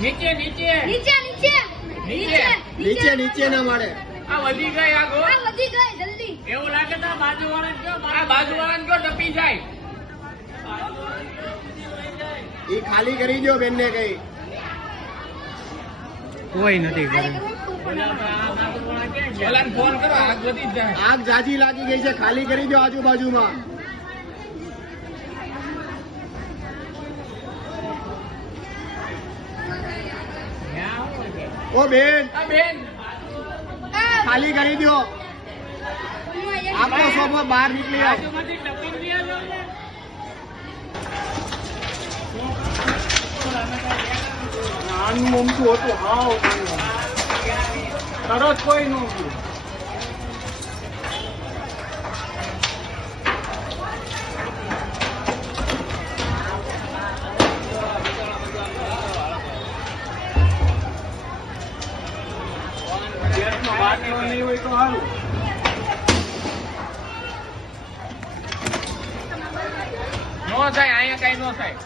નીચે નીચે નીચે નીચે નીચે નીચે નીચે ના મળે. આ વધી ગઈ આ ગો આ વધી ગઈ જલ્દી. એવું લાગે તો બાજુવાળાને કયો આ બાજુવાળાને કયો ટપી જાય ઈ ખાલી કરી દો બેન ને કઈ. કોઈ નથી કરે. પેલા ફોન કરો આગ વધી જ જાય આગ જાજી લાગી ગઈ છે, ખાલી કરી દો આજુબાજુમાં. ઓ બેન આ બેન ખાલી કરી દો. આપનો સોફો બહાર નીકળી આવ. બાજુમાંથી ટપી ગયા નાનું મમતું હતું હાવ તરત કોઈ નહોતું. ગેસનો બાટલો નહીં હોય તો સારું. નો થાય અહીંયા કઈ નો થાય